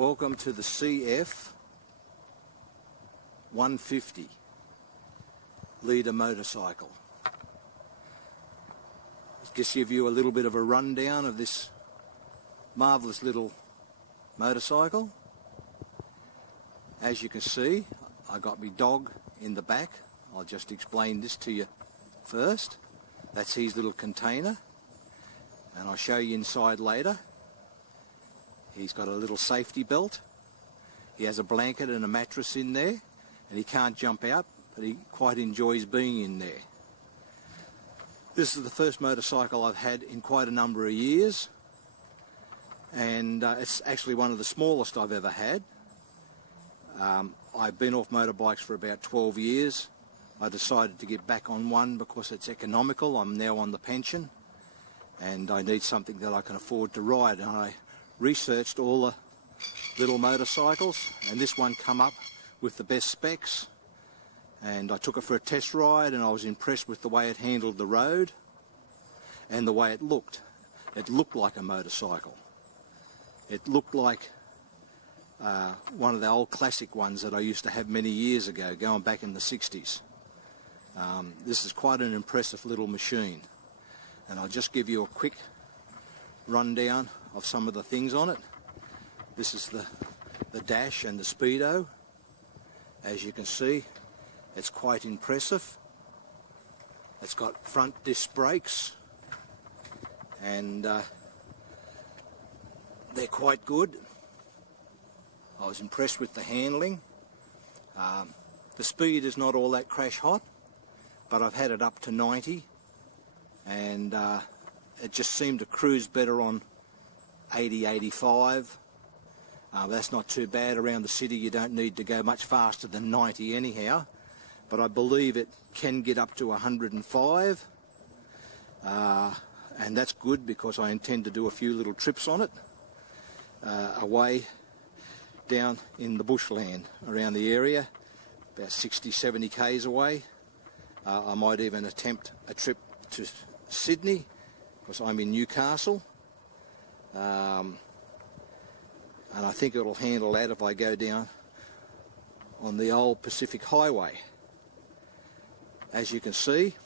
Welcome to the CF 150 litre motorcycle. Just give you a little bit of a rundown of this marvellous little motorcycle. As you can see, I got my dog in the back. I'll just explain this to you first. That's his little container, and I'll show you inside later. He's got a little safety belt. He has a blanket and a mattress in there, and he can't jump out, but he quite enjoys being in there. This is the first motorcycle I've had in quite a number of years, and it's actually one of the smallest I've ever had. I've been off motorbikes for about 12 years. I decided to get back on one because it's economical. I'm now on the pension, and I need something that I can afford to ride. And I researched all the little motorcycles, and this one come up with the best specs, and I took it for a test ride, and I was impressed with the way it handled the road and the way it looked. It looked like a motorcycle. It looked like one of the old classic ones that I used to have many years ago, going back in the 60s. This is quite an impressive little machine, and I'll just give you a quick rundown of some of the things on it. This is the dash and the speedo. As you can see, it's quite impressive. It's got front disc brakes, and they're quite good. I was impressed with the handling. The speed is not all that crash hot, but I've had it up to 90, and it just seemed to cruise better on 80, 85. That's not too bad. Around the city you don't need to go much faster than 90 anyhow, but I believe it can get up to 105, and that's good because I intend to do a few little trips on it away down in the bushland around the area, about 60-70 k's away. I might even attempt a trip to Sydney because I'm in Newcastle, and I think it'll handle that if I go down on the old Pacific Highway. As you can see,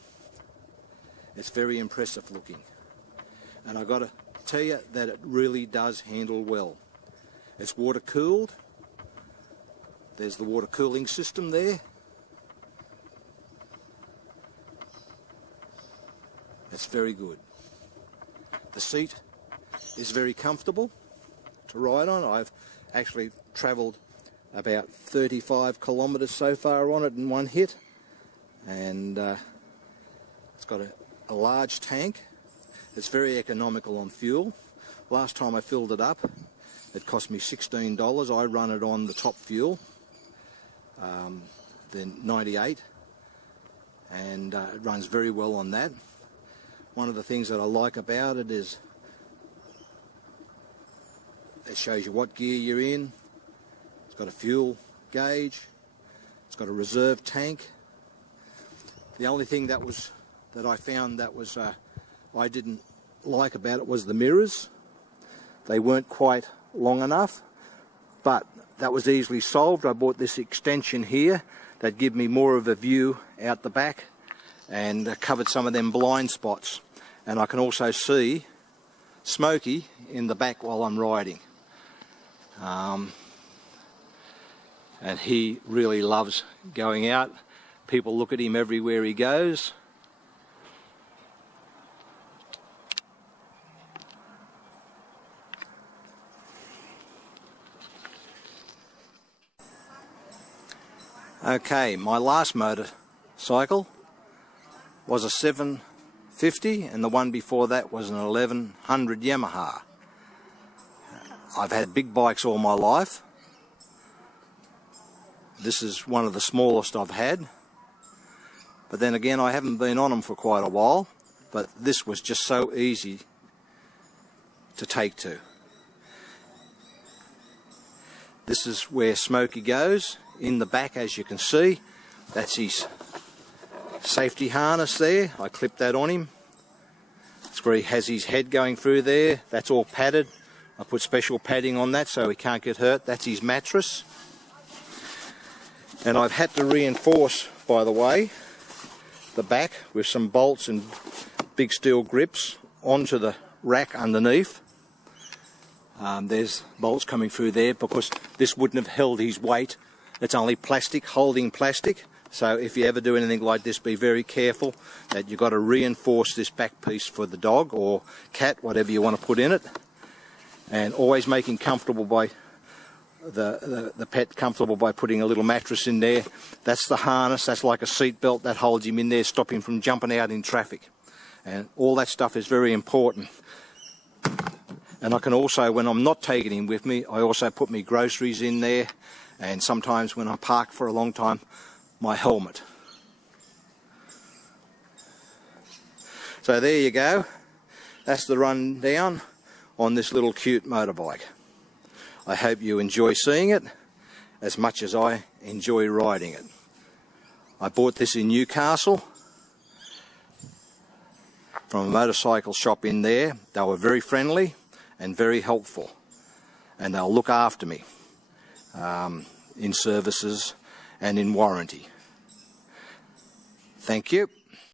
it's very impressive looking, and I've got to tell you that it really does handle well. It's water cooled. There's the water cooling system there. It's very good. The seat is very comfortable to ride on. I've actually travelled about 35 kilometres so far on it in one hit, and it's got a large tank. It's very economical on fuel. Last time I filled it up, it cost me $16. I run it on the top fuel, then 98, and it runs very well on that. One of the things that I like about it is it shows you what gear you're in. It's got a fuel gauge. It's got a reserve tank. The only thing that I found that was I didn't like about it was the mirrors. They weren't quite long enough, but that was easily solved. I bought this extension here that gave me more of a view out the back and covered some of them blind spots, and I can also see Smokey in the back while I'm riding, and he really loves going out. People look at him everywhere he goes. Okay, my last motorcycle was a 750, and the one before that was an 1100 Yamaha. I've had big bikes all my life. This is one of the smallest I've had, but then again I haven't been on them for quite a while, but this was just so easy to take to. This is where Smokey goes. In the back, as you can see, that's his safety harness there. I clipped that on him. It's where he has his head going through there. That's all padded I put special padding on that so he can't get hurt. That's his mattress. And I've had to reinforce, by the way, the back with some bolts and big steel grips onto the rack underneath. There's bolts coming through there because this wouldn't have held his weight. It's only plastic, holding plastic. So if you ever do anything like this, be very careful that you've got to reinforce this back piece for the dog or cat, whatever you want to put in it. And always making comfortable by the pet comfortable by putting a little mattress in there. That's the harness, that's like a seat belt that holds him in there, stop him from jumping out in traffic. And all that stuff is very important. And I can also, when I'm not taking him with me, I also put my groceries in there, and sometimes when I park for a long time, my helmet. So there you go. That's the rundown on this little cute motorbike. I hope you enjoy seeing it as much as I enjoy riding it. I bought this in Newcastle from a motorcycle shop in there. They were very friendly and very helpful, and they'll look after me in services and in warranty. Thank you.